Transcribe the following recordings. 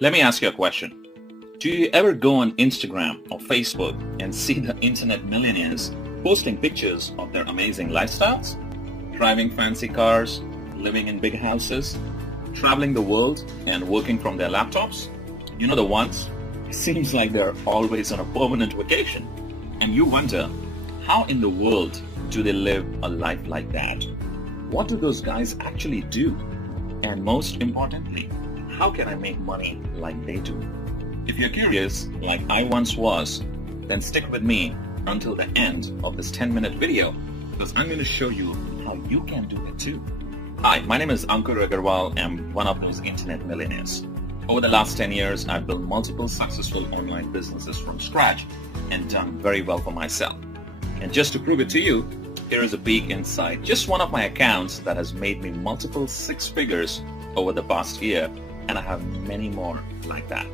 Let me ask you a question. Do you ever go on Instagram or Facebook and see the internet millionaires posting pictures of their amazing lifestyles? Driving fancy cars, living in big houses, traveling the world and working from their laptops? You know the ones? It seems like they're always on a permanent vacation. And you wonder, how in the world do they live a life like that? What do those guys actually do? And most importantly, how can I make money like they do? If you're curious, like I once was, then stick with me until the end of this 10-minute video because I'm going to show you how you can do it too. Hi, my name is Ankur Agarwal and I'm one of those internet millionaires. Over the last 10 years, I've built multiple successful online businesses from scratch and done very well for myself. And just to prove it to you, here is a peek inside just one of my accounts that has made me multiple six figures over the past year, and I have many more like that.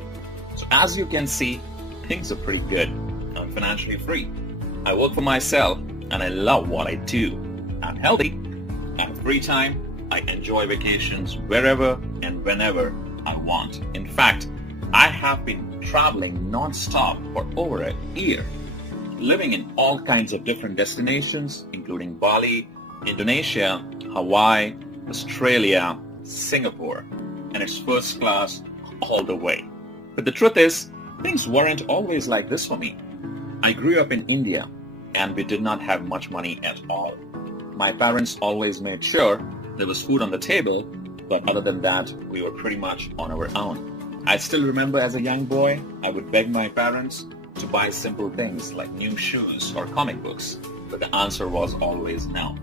So as you can see, things are pretty good. I'm financially free. I work for myself and I love what I do. I'm healthy. I have free time. I enjoy vacations wherever and whenever I want. In fact, I have been traveling non-stop for over a year, living in all kinds of different destinations, including Bali, Indonesia, Hawaii, Australia, Singapore, and it's first class all the way. But the truth is, things weren't always like this for me. I grew up in India, and we did not have much money at all. My parents always made sure there was food on the table, but other than that, we were pretty much on our own. I still remember as a young boy, I would beg my parents to buy simple things like new shoes or comic books, but the answer was always no.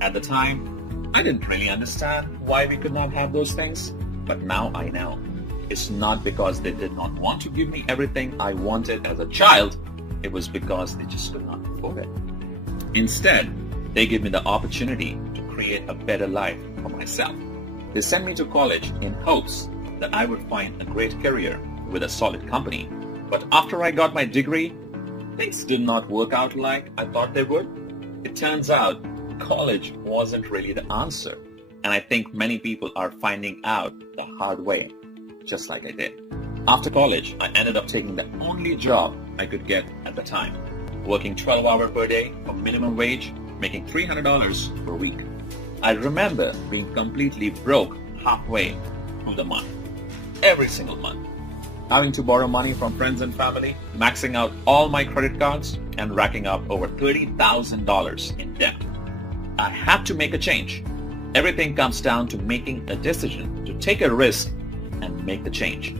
At the time, I didn't really understand why we could not have those things, but now I know. It's not because they did not want to give me everything I wanted as a child, it was because they just could not afford it. Instead, they gave me the opportunity to create a better life for myself. They sent me to college in hopes that I would find a great career with a solid company. But after I got my degree, things did not work out like I thought they would. It turns out college wasn't really the answer. And I think many people are finding out the hard way, just like I did. After college, I ended up taking the only job I could get at the time, working 12 hours per day for minimum wage, making $300 per week. I remember being completely broke halfway through the month, every single month, having to borrow money from friends and family, maxing out all my credit cards, and racking up over $30,000 in debt. I had to make a change. Everything comes down to making a decision to take a risk and make the change.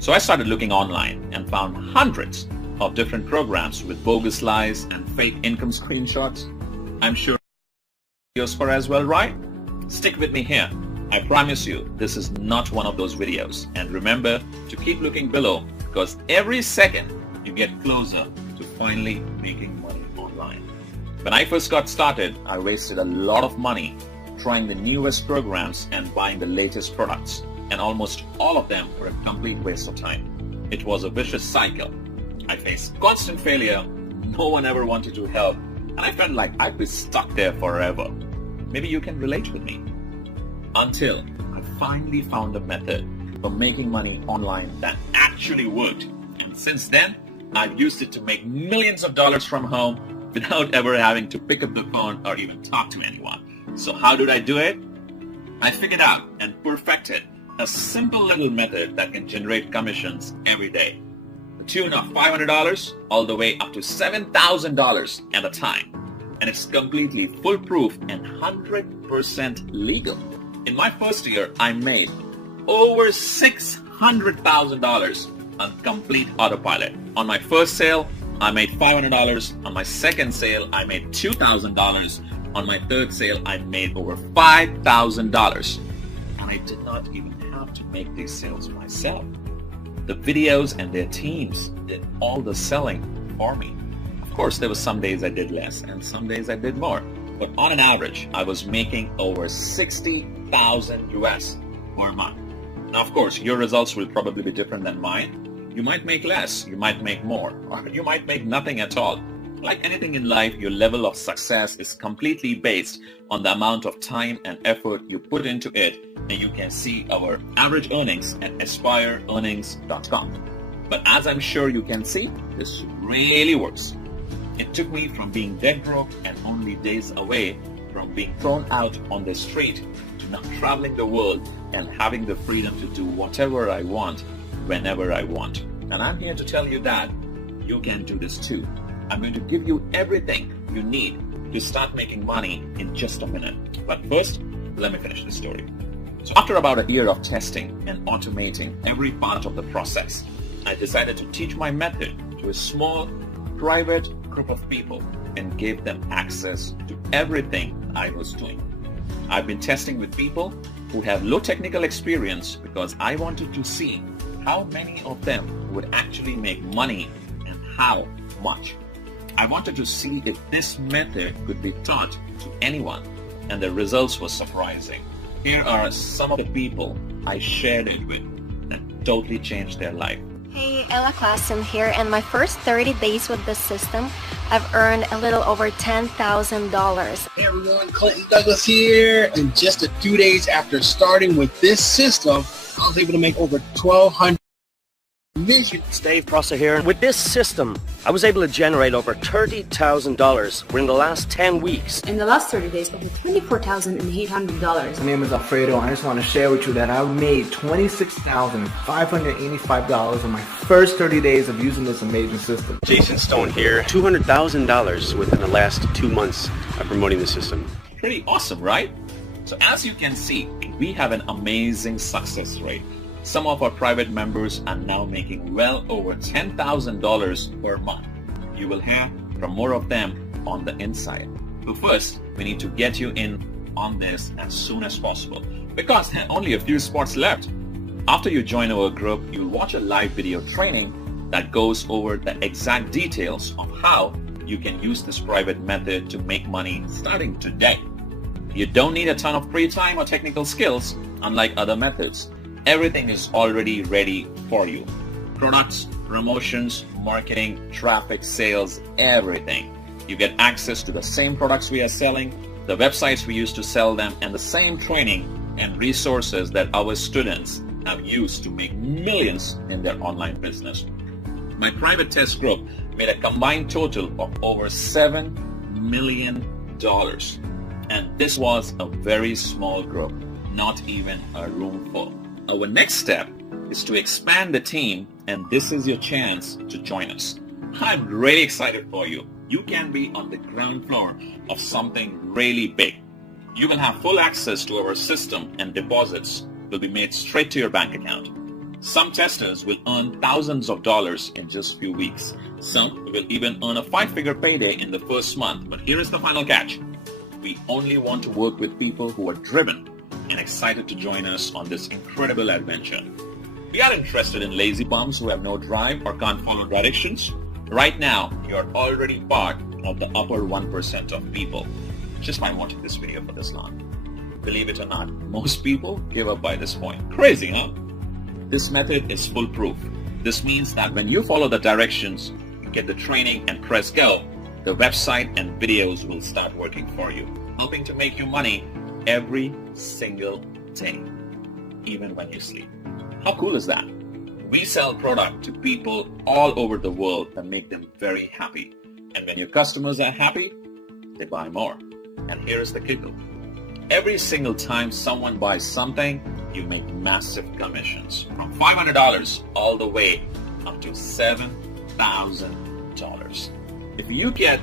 So I started looking online and found hundreds of different programs with bogus lies and fake income screenshots. I'm sure videos for as well, right? Stick with me here. I promise you, this is not one of those videos. And remember to keep looking below because every second you get closer to finally making money online. When I first got started, I wasted a lot of money trying the newest programs and buying the latest products. And almost all of them were a complete waste of time. It was a vicious cycle. I faced constant failure. No one ever wanted to help. And I felt like I'd be stuck there forever. Maybe you can relate with me. Until I finally found a method for making money online that actually worked. And since then, I've used it to make millions of dollars from home without ever having to pick up the phone or even talk to anyone. So how did I do it? I figured out and perfected a simple little method that can generate commissions every day. The tune of $500 all the way up to $7,000 at a time. And it's completely foolproof and 100% legal. In my first year, I made over $600,000 on complete autopilot. On my first sale, I made $500. On my second sale, I made $2,000. On my third sale, I made over $5,000. And I did not even have to make these sales myself. The videos and their teams did all the selling for me. Of course, there were some days I did less and some days I did more. But on an average, I was making over 60,000 US per month. Now, of course, your results will probably be different than mine. You might make less, you might make more, or you might make nothing at all. Like anything in life, your level of success is completely based on the amount of time and effort you put into it, and you can see our average earnings at aspireearnings.com. But as I'm sure you can see, this really works. It took me from being dead broke and only days away from being thrown out on the street to now traveling the world and having the freedom to do whatever I want, whenever I want. And I'm here to tell you that you can do this too. I'm going to give you everything you need to start making money in just a minute. But first, let me finish the story. So after about a year of testing and automating every part of the process, I decided to teach my method to a small, private group of people and gave them access to everything I was doing. I've been testing with people who have low technical experience because I wanted to see how many of them would actually make money and how much. I wanted to see if this method could be taught to anyone, and the results were surprising. Here are some of the people I shared it with that totally changed their life. Hey, Ella Klassen here, and my first 30 days with this system, I've earned a little over $10,000. Hey everyone, Clinton Douglas here, and just a few days after starting with this system, I was able to make over $1,200. It's Dave Prosser here. With this system, I was able to generate over $30,000 within the last 10 weeks. In the last 30 days, over $24,800. My name is Alfredo, and I just want to share with you that I made $26,585 in my first 30 days of using this amazing system. Jason Stone here. $200,000 within the last 2 months of promoting the system. Pretty awesome, right? So as you can see, we have an amazing success rate. Some of our private members are now making well over $10,000 per month. You will hear from more of them on the inside. But first, we need to get you in on this as soon as possible because there are only a few spots left. After you join our group, you'll watch a live video training that goes over the exact details of how you can use this private method to make money starting today. You don't need a ton of free time or technical skills, unlike other methods. Everything is already ready for you. Products, promotions, marketing, traffic, sales, everything. You get access to the same products we are selling, the websites we use to sell them, and the same training and resources that our students have used to make millions in their online business. My private test group made a combined total of over $7 million. And this was a very small group, not even a room full. Our next step is to expand the team, and this is your chance to join us. I'm really excited for you. You can be on the ground floor of something really big. You will have full access to our system, and deposits will be made straight to your bank account. Some testers will earn thousands of dollars in just a few weeks. Some will even earn a 5-figure payday in the first month. But here is the final catch. We only want to work with people who are driven and excited to join us on this incredible adventure. We are interested in lazy bums who have no drive or can't follow directions. Right now, you're already part of the upper 1% of people just by watching this video for this long. Believe it or not, most people give up by this point. Crazy, huh? This method is foolproof. This means that when you follow the directions, you get the training and press go, the website and videos will start working for you, helping to make you money every single day, even when you sleep. How cool is that? We sell product to people all over the world and make them very happy. And when your customers are happy, they buy more. And here is the kicker. Every single time someone buys something, you make massive commissions from $500 all the way up to $7,000. If you get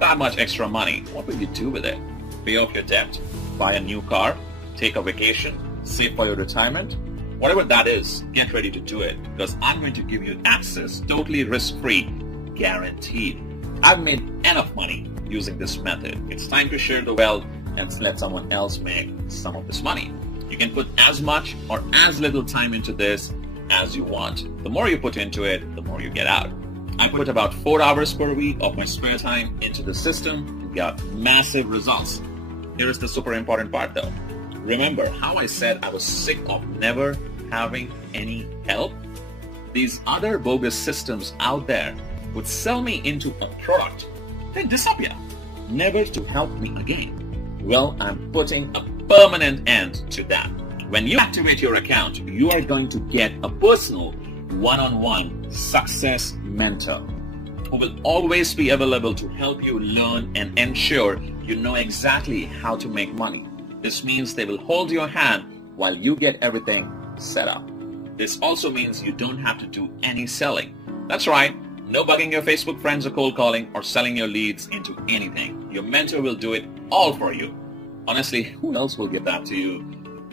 that much extra money, what will you do with it? Pay off your debt, buy a new car, take a vacation, save for your retirement? Whatever that is, get ready to do it because I'm going to give you access totally risk-free, guaranteed. I've made enough money using this method. It's time to share the wealth and let someone else make some of this money. You can put as much or as little time into this as you want. The more you put into it, the more you get out. I put about 4 hours per week of my spare time into the system and got massive results. Here is the super important part though. Remember how I said I was sick of never having any help? These other bogus systems out there would sell me into a product then disappear, never to help me again. Well, I'm putting a permanent end to that. When you activate your account, you are going to get a personal one-on-one success mentor who will always be available to help you learn and ensure you know exactly how to make money. This means they will hold your hand while you get everything set up. This also means you don't have to do any selling. That's right, no bugging your Facebook friends or cold calling or selling your leads into anything. Your mentor will do it all for you. Honestly, who else will give that to you?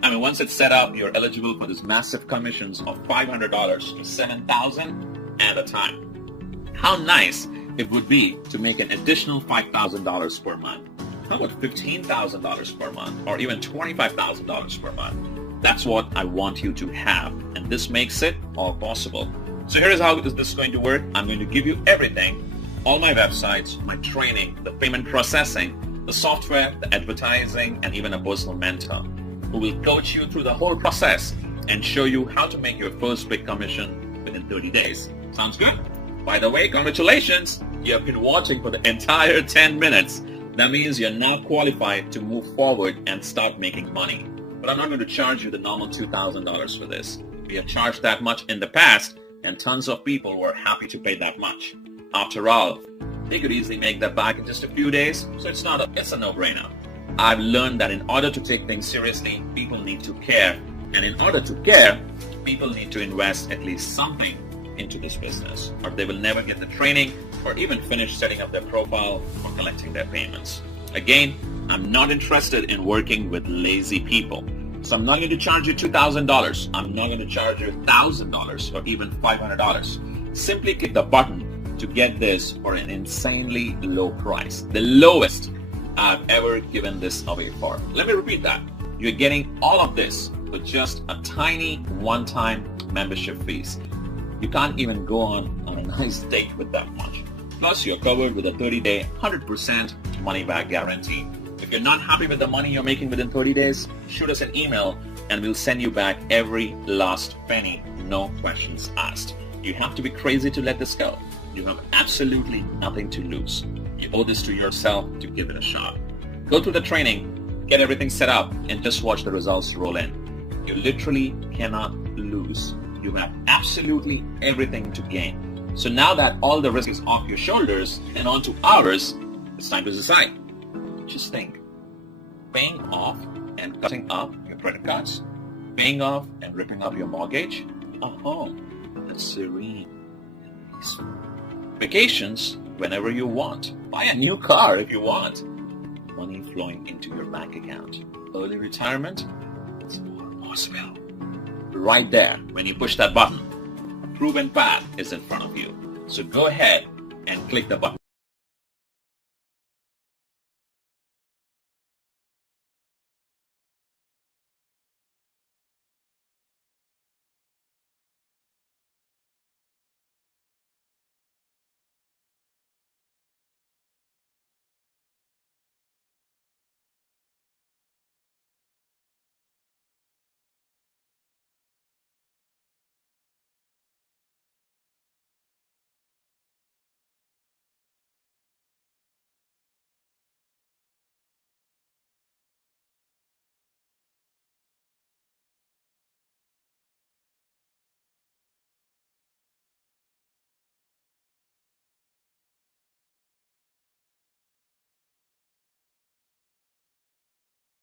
I mean, once it's set up, you're eligible for these massive commissions of $500 to $7,000 at a time. How nice it would be to make an additional $5,000 per month. How about $15,000 per month or even $25,000 per month? That's what I want you to have, and this makes it all possible. So here is how this is going to work. I'm going to give you everything, all my websites, my training, the payment processing, the software, the advertising, and even a personal mentor who will coach you through the whole process and show you how to make your first big commission within 30 days. Sounds good? By the way, congratulations! You have been watching for the entire 10 minutes. That means you're now qualified to move forward and start making money. But I'm not going to charge you the normal $2,000 for this. We have charged that much in the past, and tons of people were happy to pay that much. After all, they could easily make that back in just a few days, so it's a no-brainer. I've learned that in order to take things seriously, people need to care. And in order to care, people need to invest at least something into this business, or they will never get the training or even finish setting up their profile or collecting their payments. Again, I'm not interested in working with lazy people. So I'm not going to charge you $2,000. I'm not going to charge you $1,000 or even $500. Simply click the button to get this for an insanely low price. The lowest I've ever given this away for. Let me repeat that. You're getting all of this with just a tiny one-time membership fees. You can't even go on a nice date with that much. Plus, you're covered with a 30-day, 100% money-back guarantee. If you're not happy with the money you're making within 30 days, shoot us an email and we'll send you back every last penny, no questions asked. You have to be crazy to let this go. You have absolutely nothing to lose. You owe this to yourself to give it a shot. Go through the training, get everything set up, and just watch the results roll in. You literally cannot lose. You have absolutely everything to gain. So now that all the risk is off your shoulders and onto ours, it's time to decide. Just think. Paying off and cutting up your credit cards, paying off and ripping up your mortgage, a home that's serene and peaceful. Vacations whenever you want. Buy a new car if you want. Money flowing into your bank account. Early retirement, it's all possible. Right there, when you push that button, a proven path is in front of you. So go ahead and click the button.